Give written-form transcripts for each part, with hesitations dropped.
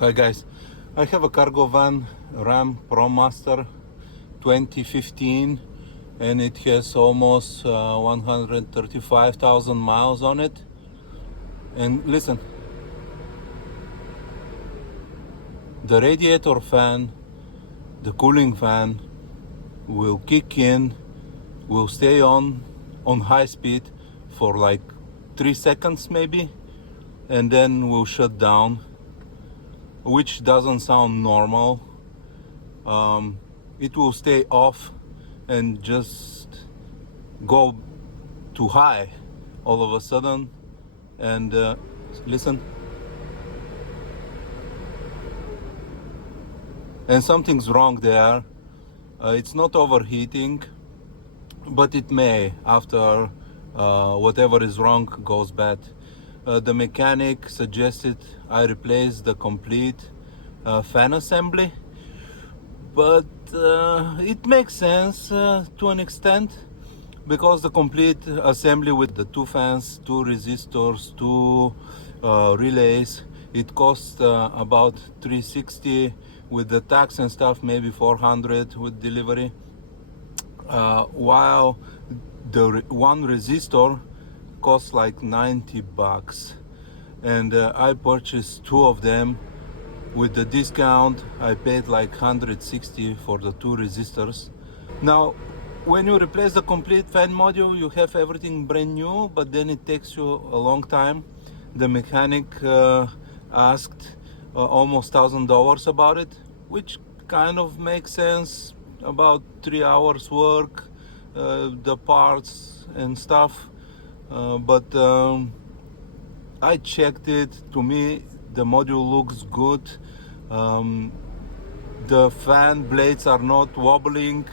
Hi guys, I have a cargo van, Ram Promaster 2015, and it has almost 135,000 miles on it. And listen, the radiator fan, the cooling fan will kick in, will stay on high speed for like 3 seconds maybe, and then will shut down, which doesn't sound normal. It will stay off and just go to high all of a sudden. And listen, and something's wrong there. It's not overheating, but it may after whatever is wrong goes bad. The mechanic suggested I replace the complete fan assembly, but it makes sense to an extent, because the complete assembly with the 2 fans, 2 resistors, 2 relays, it costs about $360 with the tax and stuff, maybe $400 with delivery, while the one resistor costs like $90. And I purchased 2 of them. With the discount I paid like $160 for the 2 resistors. Now when you replace the complete fan module, you have everything brand new, but then it takes you a long time. The mechanic asked almost $1,000 about it, which kind of makes sense. About 3 hours work, the parts and stuff, but I checked it. To me the module looks good. The fan blades are not wobbling,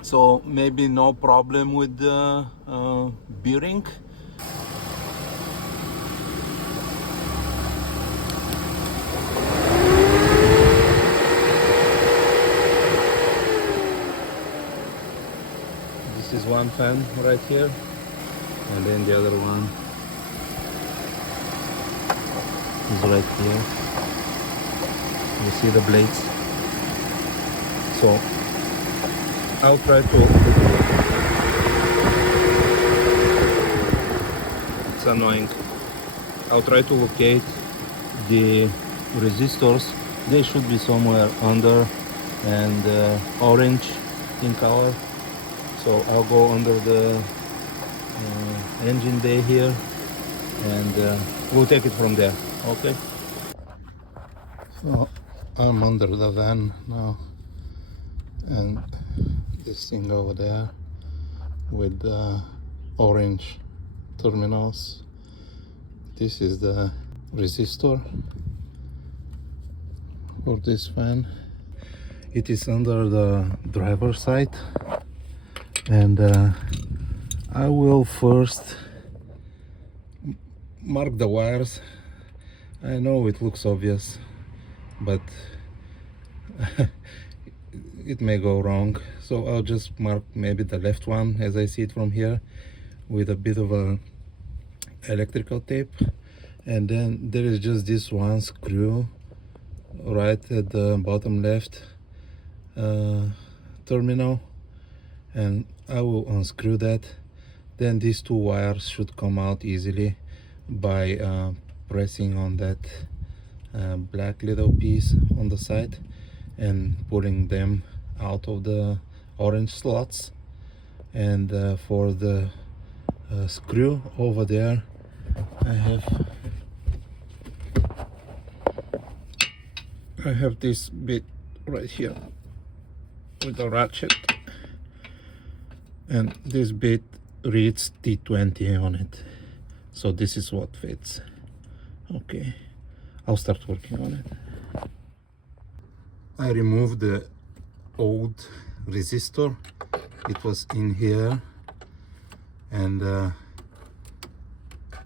so maybe no problem with the bearing. This is one fan right here, and then the other one is right here. You see the blades. So I'll try to, it's annoying, I'll try to locate the resistors. They should be somewhere under, and orange in color. So I'll go under the engine bay here, and we'll take it from there. Okay. So I'm under the van now, and this thing over there with the orange terminals, this is the resistor for this fan. It is under the driver's side, and I will first mark the wires. I know it looks obvious, but it may go wrong, so I'll just mark maybe the left one as I see it from here with a bit of a electrical tape, and then there is just this one screw right at the bottom left terminal, and I will unscrew that. Then these 2 wires should come out easily by pressing on that black little piece on the side and pulling them out of the orange slots. And for the screw over there, I have this bit right here with a ratchet, and this bit reads T20 on it, so this is what fits. Okay, I'll start working on it. I removed the old resistor. It was in here, and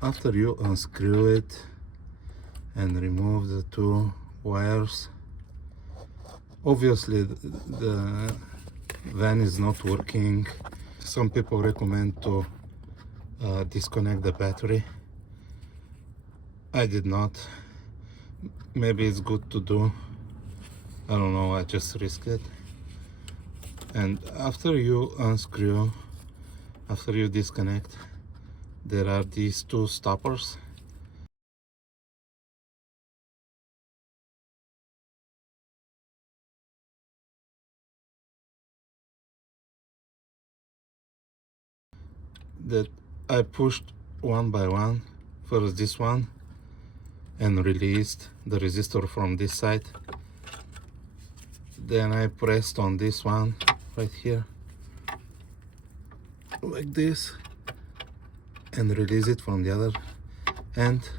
after you unscrew it and remove the 2 wires, obviously the van is not working. Some people recommend to disconnect the battery. I did not. maybe it's good to do. I don't know, I just risk it. And after you unscrew, after you disconnect, there are these two stoppers. That I pushed one by one. First this one, and released the resistor from this side. Then I pressed on this one right here, like this, and release it from the other end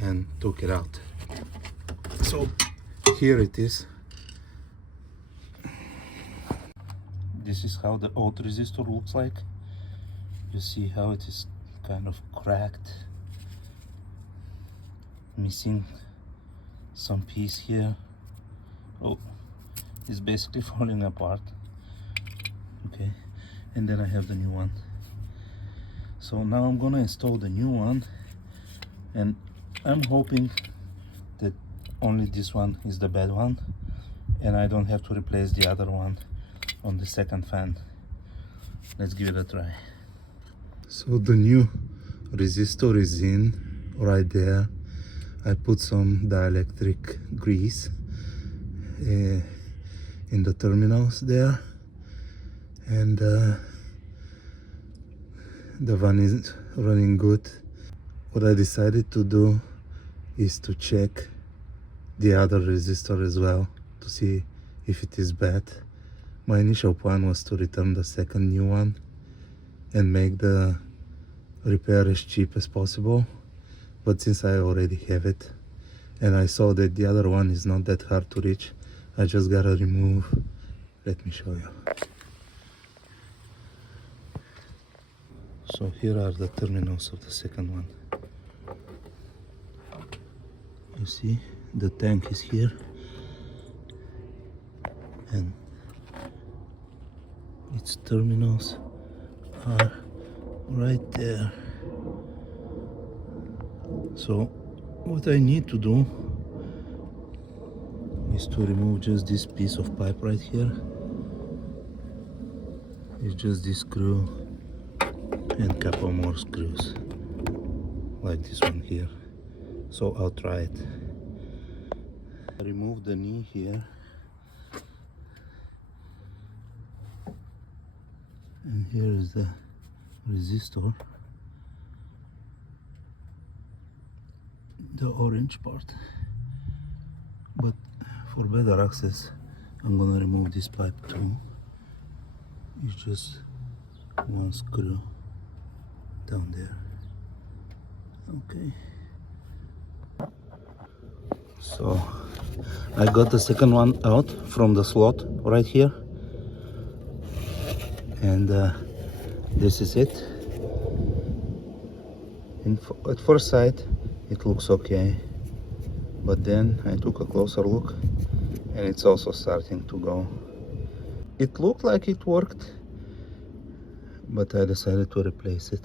and took it out. So here it is. This is how the old resistor looks like. You see how it is kind of cracked, missing some piece here. Oh, it's basically falling apart. Okay, and then I have the new one. So now I'm gonna install the new one, and I'm hoping that only this one is the bad one and I don't have to replace the other one on the second fan. Let's give it a try. So the new resistor is in right there. I put some dielectric grease in the terminals there, and the van is running good. What I decided to do is to check the other resistor as well to see if it is bad. My initial plan was to return the second new one and make the repair as cheap as possible, but since I already have it and I saw that the other one is not that hard to reach, I just gotta remove. Let me show you. So here are the terminals of the second one. You see, the tank is here and its terminals are right there. So what I need to do is to remove just this piece of pipe right here. It's just this screw and a couple more screws like this one here. So I'll try it. Remove the knee here, and here is the resistor, the orange part. But for better access, I'm gonna remove this pipe too. It's just one screw down there. Okay. So I got the second one out from the slot right here, and this is it. At first sight it looks okay, but then I took a closer look and it's also starting to go. It looked like it worked, but I decided to replace it.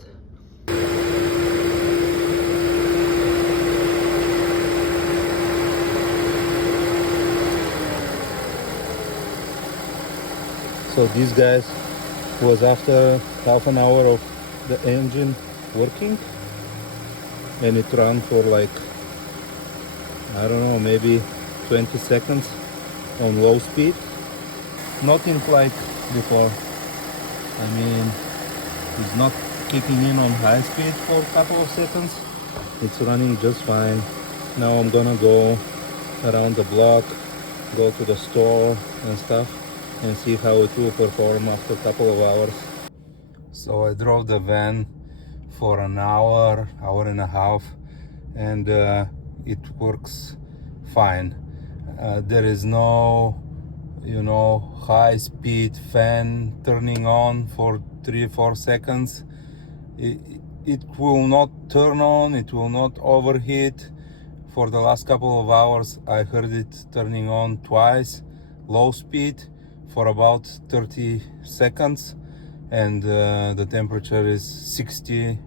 So these guys was after half an hour of the engine working, and it ran for like, I don't know, maybe 20 seconds on low speed. Nothing like before. I mean, it's not kicking in on high speed for a couple of seconds. It's running just fine. Now I'm gonna go around the block, go to the store and stuff, and see how it will perform after a couple of hours. So I drove the van for an hour, hour and a half, and it works fine. There is no, high speed fan turning on for 3-4 seconds. It will not turn on, it will not overheat. For the last couple of hours I heard it turning on twice, low speed, for about 30 seconds, and the temperature is 60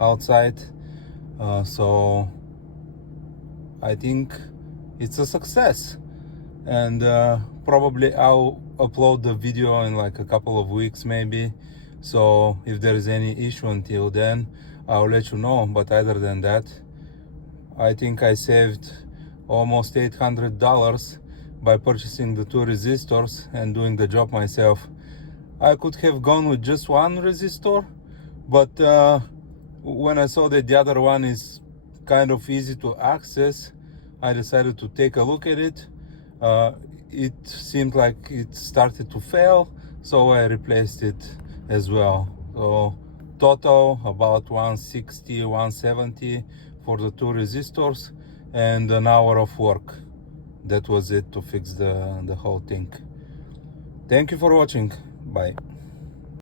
outside. So I think it's a success. And probably I'll upload the video in like a couple of weeks maybe. So if there is any issue until then, I'll let you know. But other than that, I think I saved almost $800 by purchasing the 2 resistors and doing the job myself. I could have gone with just 1 resistor, but when I saw that the other one is kind of easy to access, I decided to take a look at it. It seemed like it started to fail, so I replaced it as well. So total about 160, 170 for the 2 resistors and an hour of work. That was it to fix the whole thing. Thank you for watching. Bye.